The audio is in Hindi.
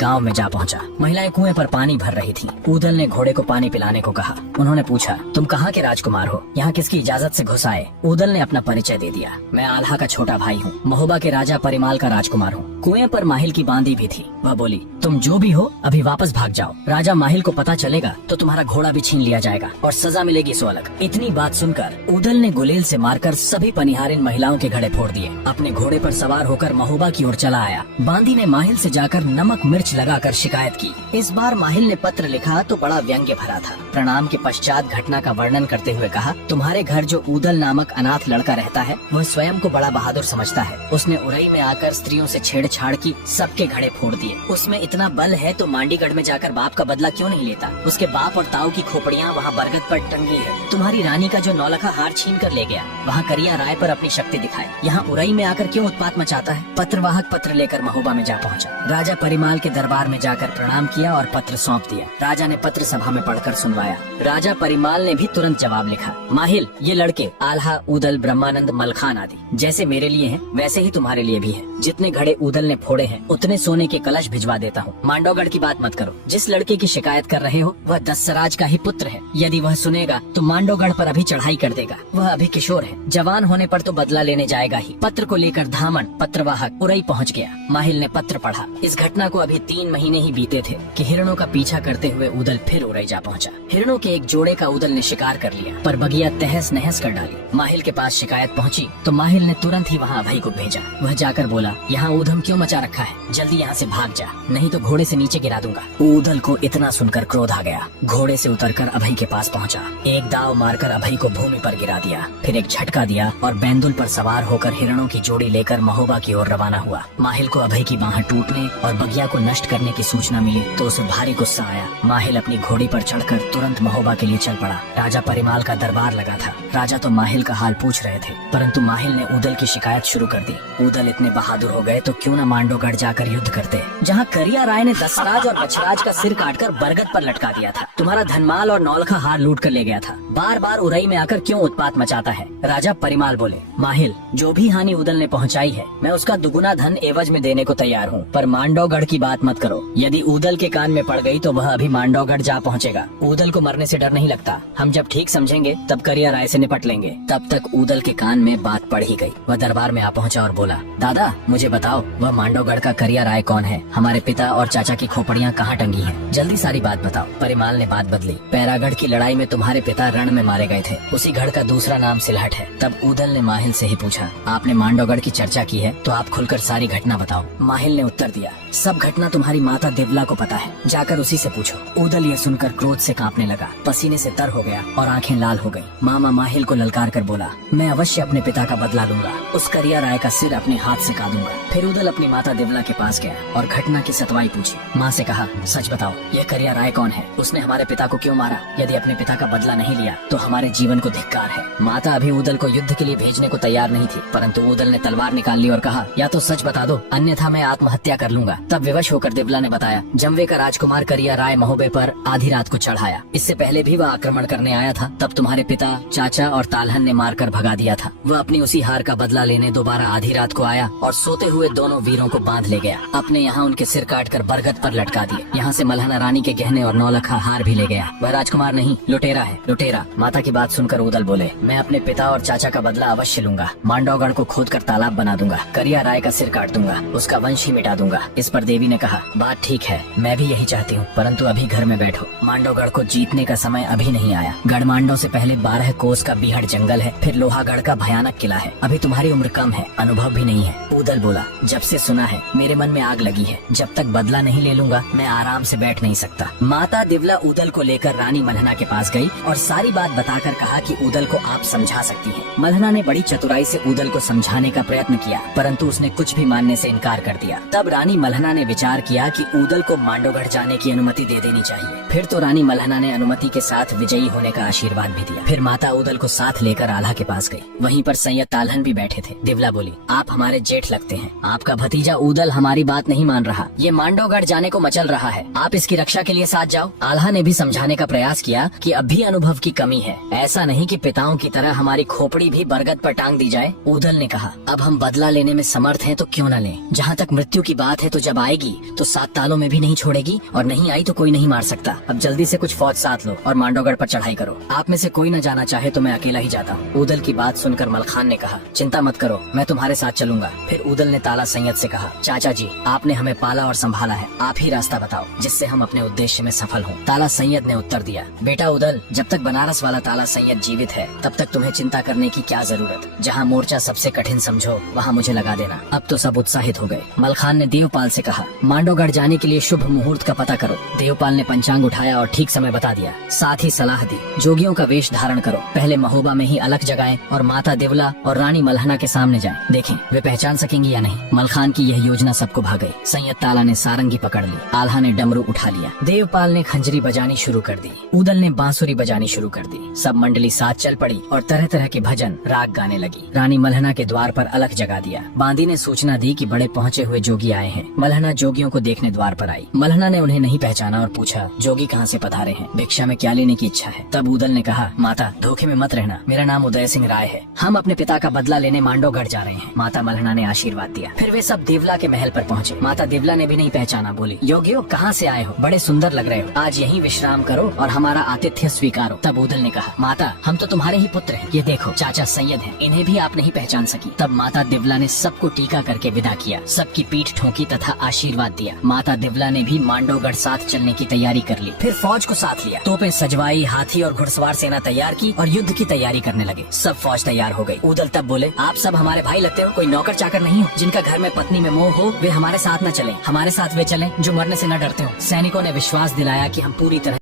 गांव में जा पहुंचा। महिलाएं कुएं पर पानी भर रही थीं। ऊदल ने घोड़े को पानी पिलाने को कहा। उन्होंने पूछा, तुम कहाँ के राजकुमार हो? यहाँ किसकी इजाजत से घुस आए? ऊदल ने अपना परिचय दे दिया। मैं आल्हा का छोटा भाई हूँ, महोबा के राजा परिमाल का राजकुमार हूँ। कुएं पर माहिल की बांदी भी थी। वह बोली, तुम जो भी हो अभी वापस भाग जाओ। राजा माहिल को पता चलेगा तो तुम्हारा घोड़ा भी छीन लिया जाएगा और सजा मिलेगी सो अलग। इतनी बात सुनकर ऊदल ने गुलेल से मारकर सभी पनिहारिन महिलाओं के घड़े फोड़ दिए। अपने घोड़े पर सवार होकर महोबा की ओर चला आया। बांदी ने माहिल से जाकर नमक मिर्च लगाकर शिकायत की। इस बार माहिल ने पत्र लिखा तो बड़ा व्यंग्य भरा था। प्रणाम के पश्चात घटना का वर्णन करते हुए कहा, तुम्हारे घर जो ऊदल नामक अनाथ लड़का रहता है वह स्वयं को बड़ा बहादुर समझता है। उसने उरई में आकर स्त्रियों से छेड़छाड़ की, सबके घड़े फोड़ दिए। उसमें इतना बल है तो मांडीगढ़ में जाकर बाप का बदला क्यों नहीं लेता? उसके बाप और ताऊ की खोपड़ियाँ वहाँ बरगद पर टंगी है। तुम्हारी रानी का जो नौलखा हार छीन कर ले गया, वहाँ करिया राय पर अपनी शक्ति दिखाए। यहाँ उरई में आकर क्यों उत्पात मचाता है? पत्रवाहक पत्र लेकर महोबा में जा पहुँचा। राजा परिमाल के दरबार में जाकर प्रणाम किया और पत्र सौंप दिया। राजा ने पत्र सभा में पढ़कर सुनवाया। राजा परिमाल ने भी तुरंत जवाब लिखा, माहिल, ये लड़के आल्हा, ऊदल, ब्रह्मानंद, मलखान आदि जैसे मेरे लिए हैं वैसे ही तुम्हारे लिए भी है। जितने घड़े ऊदल ने फोड़े हैं उतने सोने के कलश भिजवा देता हूँ। मांडोगढ़ की बात मत करो। जिस लड़के की शिकायत कर रहे हो वह दस्सराज का ही पुत्र है। यदि वह सुनेगा तो मांडोगढ़ पर अभी चढ़ाई कर देगा। वह अभी किशोर है, जवान होने पर तो बदला लेने जाएगा ही। पत्र को लेकर धामन पत्रवाहक उरई पहुँच गया। माहिल ने पत्र पढ़ा। इस घटना को अभी 3 महीने ही बीते थे कि हिरणों का पीछा करते हुए ऊदल फिर उरई जा पहुँचा। हिरणों के एक जोड़े का ऊदल ने शिकार कर लिया पर बगिया तहस नहस कर डाली। माहिल के पास शिकायत पहुँची तो माहिल ने तुरंत ही वहाँ अभय को भेजा। वह जाकर बोला, यहाँ ऊधम क्यों मचा रखा है? जल्दी यहाँ से भाग जा, नहीं तो घोड़े से नीचे गिरा दूंगा। ऊदल को इतना सुनकर क्रोध आ गया। घोड़े से उतरकर अभय के पास पहुँचा। एक दाव मारकर अभय को भूमि पर गिरा दिया, फिर एक झटका दिया और बैंदुल पर सवार होकर हिरणों की जोड़ी लेकर महोबा की ओर रवाना हुआ। माहिल को अभय की बाह टूटने और बगिया को नष्ट करने की सूचना मिली तो उसे भारी गुस्सा आया। माहिल अपनी घोड़ी पर चढ़कर तुरंत महोबा के लिए चल पड़ा। राजा परिमाल का दरबार लगा था। राजा तो माहिल का हाल पूछ रहे थे, परंतु माहिल ने ऊदल की शिकायत शुरू कर दी। ऊदल इतने बहादुर हो गए तो क्यों न मांडोगढ़ जाकर युद्ध करते, जहाँ करिया राय ने दसराज और बछराज का सिर काटकर बरगद पर लटका दिया था। तुम्हारा धनमाल और नौलखा हार लूट कर ले गया था। बार बार उरई में आकर क्यों उत्पात मचाता है? राजा परिमाल बोले, माहिल, जो भी हानि ऊदल ने पहुँचाई है मैं उसका दुगुना धन एवज में देने को तैयार हूँ, पर मांडोगढ़ की बात मत करो। यदि ऊदल के कान में पड़ गई तो वह अभी मांडोगढ़ जा पहुँचेगा। ऊदल को मरने से डर नहीं लगता। हम जब ठीक समझेंगे तब करिया राय से निपट लेंगे। तब तक ऊदल के कान में बात पड़ ही गई। वह दरबार में आ पहुँचा और बोला, दादा मुझे बताओ, वह मांडोगढ़ का करिया राय कौन है? हमारे पिता और चाचा की खोपड़ियाँ कहाँ टंगी हैं? जल्दी सारी बात बताओ। परिमाल ने बात बदली। पैरागढ़ की लड़ाई में तुम्हारे पिता रण में मारे गए थे। उसी गढ़ का दूसरा नाम सिलहट है। तब ऊदल ने माहिल से ही पूछा, आपने मांडोगढ़ की चर्चा की है तो आप खुलकर सारी घटना बताओ। माहिल ने उत्तर दिया, सब घटना तुम्हारी माता देवला को पता है, जाकर उसी से पूछो। ऊदल ये सुनकर क्रोध से कांपने लगा, पसीने से तर हो गया और आंखें लाल हो गई। मामा माहिल को ललकार कर बोला, मैं अवश्य अपने पिता का बदला लूंगा। उस करिया राय का सिर अपने हाथ से काटूंगा। फिर ऊदल अपनी माता देवला के पास गया और घटना की सतवाई पूछी। माँ से कहा, सच बताओ, यह करिया राय कौन है? उसने हमारे पिता को क्यों मारा? यदि अपने पिता का बदला नहीं लिया तो हमारे जीवन को धिक्कार है। माता अभी ऊदल को युद्ध के लिए भेजने को तैयार नहीं थी, परंतु ऊदल ने तलवार निकाल ली और कहा, या तो सच बता दो अन्यथा मैं आत्महत्या कर लूंगा। तब विवश होकर देवला ने बताया, जमवे का राजकुमार करिया राय महोबे पर आधी रात को चढ़ाया। इससे पहले भी वह आक्रमण करने आया था, तब तुम्हारे पिता, चाचा और तालहन ने मारकर भगा दिया था। वह अपनी उसी हार का बदला लेने दोबारा आधी रात को आया और सोते हुए दोनों वीरों को बांध ले गया। अपने यहाँ उनके सिर काटकर बरगद पर लटका दिए। यहाँ से मल्हना रानी के गहने और नौलखा हार भी ले गया। वह राजकुमार नहीं, लुटेरा है, लुटेरा। माता की बात सुनकर ऊदल बोले, मैं अपने पिता और चाचा का बदला अवश्य लूंगा। मांडोगढ़ को खोदकर तालाब बना दूंगा, करिया राय का सिर काट दूंगा, उसका वंश ही मिटा दूंगा। इस पर देवी ने कहा, बात ठीक है, मैं भी यही चाहती हूँ, परंतु अभी घर में बैठो। मांडोगढ़ को जीतने का समय अभी नहीं आया। गढ़मांडो से पहले 12 कोस का बीहड़ जंगल है, फिर लोहागढ़ का भयानक किला है। अभी तुम्हारी उम्र कम है, अनुभव भी नहीं है। ऊदल बोला, जब से सुना है मेरे मन में आग लगी है। जब तक बदला नहीं ले लूंगा मैं आराम से बैठ नहीं सकता। माता दिवला ऊदल को लेकर रानी मल्हना के पास गई और सारी बात बताकर कहा कि ऊदल को आप समझा सकती हैं। मल्हना ने बड़ी चतुराई से ऊदल को समझाने का प्रयत्न किया, परंतु उसने कुछ भी मानने से इनकार कर दिया। तब रानी मल्हना ने विचार किया कि ऊदल को मांडोगढ़ जाने की अनुमति दे देनी चाहिए। फिर तो रानी मल्हना ने अनुमति के साथ विजयी होने का आशीर्वाद भी दिया। फिर माता ऊदल को साथ लेकर आल्हा के पास गई। वहीं पर सैयद तालहन भी बैठे थे। दिवला बोली, आप हमारे जेठ सेठ लगते हैं। आपका भतीजा ऊदल हमारी बात नहीं मान रहा, ये मांडवगढ़ जाने को मचल रहा है। आप इसकी रक्षा के लिए साथ जाओ। आल्हा ने भी समझाने का प्रयास किया कि अब भी अनुभव की कमी है, ऐसा नहीं कि पिताओं की तरह हमारी खोपड़ी भी बरगद पर टांग दी जाए। ऊदल ने कहा, अब हम बदला लेने में समर्थ हैं तो क्यों न लें। जहाँ तक मृत्यु की बात है तो जब आएगी तो 7 तालों में भी नहीं छोड़ेगी, और नहीं आई तो कोई नहीं मार सकता। अब जल्दी से कुछ फौज साथ लो और मांडवगढ़ पर चढ़ाई करो। आप में से कोई न जाना चाहे तो मैं अकेला ही जाता हूँ। ऊदल की बात सुनकर मलखान ने कहा, चिंता मत करो, मैं तुम्हारे साथ चलूंगा। फिर ऊदल ने ताला सैयद से कहा, चाचा जी, आपने हमें पाला और संभाला है, आप ही रास्ता बताओ जिससे हम अपने उद्देश्य में सफल हों। ताला सैयद ने उत्तर दिया, बेटा ऊदल, जब तक बनारस वाला ताला सैयद जीवित है तब तक तुम्हें चिंता करने की क्या जरूरत। जहाँ मोर्चा सबसे कठिन समझो वहाँ मुझे लगा देना। अब तो सब उत्साहित हो गए। मलखान ने देवपाल से कहा, मांडवगढ़ जाने के लिए शुभ मुहूर्त का पता करो। देवपाल ने पंचांग उठाया और ठीक समय बता दिया। साथ ही सलाह दी, जोगियों का वेश धारण करो, पहले महोबा में ही अलख जगाएं और माता देवला और रानी मलहना के सामने जाएं। देखें वे पहचान सकेंगी या नहीं। मलखान की यह योजना सबको भा गई। सैयद ताला ने सारंगी पकड़ ली, आल्हा ने डमरू उठा लिया, देवपाल ने खंजरी बजानी शुरू कर दी, ऊदल ने बांसुरी बजानी शुरू कर दी। सब मंडली साथ चल पड़ी और तरह तरह के भजन राग गाने लगी। रानी मलहना के द्वार पर अलख जगा दिया। बांदी ने सूचना दी कि बड़े पहुँचे हुए जोगी आए हैं। मलहना जोगियों को देखने द्वार पर आई। मलहना ने उन्हें नहीं पहचाना और पूछा, जोगी कहाँ से पधारे हैं, भिक्षा में क्या लेने की इच्छा है। तब ऊदल ने कहा, माता धोखे में मत रहना, मेरा नाम उदय सिंह राय है, हम अपने पिता का बदला लेने मांडवगढ़ जा रहे हैं। माता मलहना ने आशीर्वाद दिया। फिर वे सब देवला के महल पर पहुँचे। माता देवला ने भी नहीं पहचाना, बोली, योगियों कहाँ से आए हो, बड़े सुंदर लग रहे हो, आज यहीं विश्राम करो और हमारा आतिथ्य स्वीकारो। तब ऊदल ने कहा, माता हम तो तुम्हारे ही पुत्र हैं, ये देखो चाचा सैयद हैं, इन्हें भी आप नहीं पहचान सकी। तब माता देवला ने सबको टीका करके विदा किया, सबकी पीठ ठोकी तथा आशीर्वाद दिया। माता देवला ने भी मांडवगढ़ साथ चलने की तैयारी कर ली। फिर फौज को साथ लिया, तोपें सजवाई, हाथी और घुड़सवार सेना तैयार की और युद्ध की तैयारी करने लगे। सब फौज तैयार हो गई। ऊदल तब बोले, आप सब हमारे भाई लगते हो, कोई नौकर चाकर नहीं हो। जिनका घर में पत्नी में मोह हो वे हमारे साथ न चले, हमारे साथ वे चले जो मरने से न डरते हो। सैनिकों ने विश्वास दिलाया कि हम पूरी तरह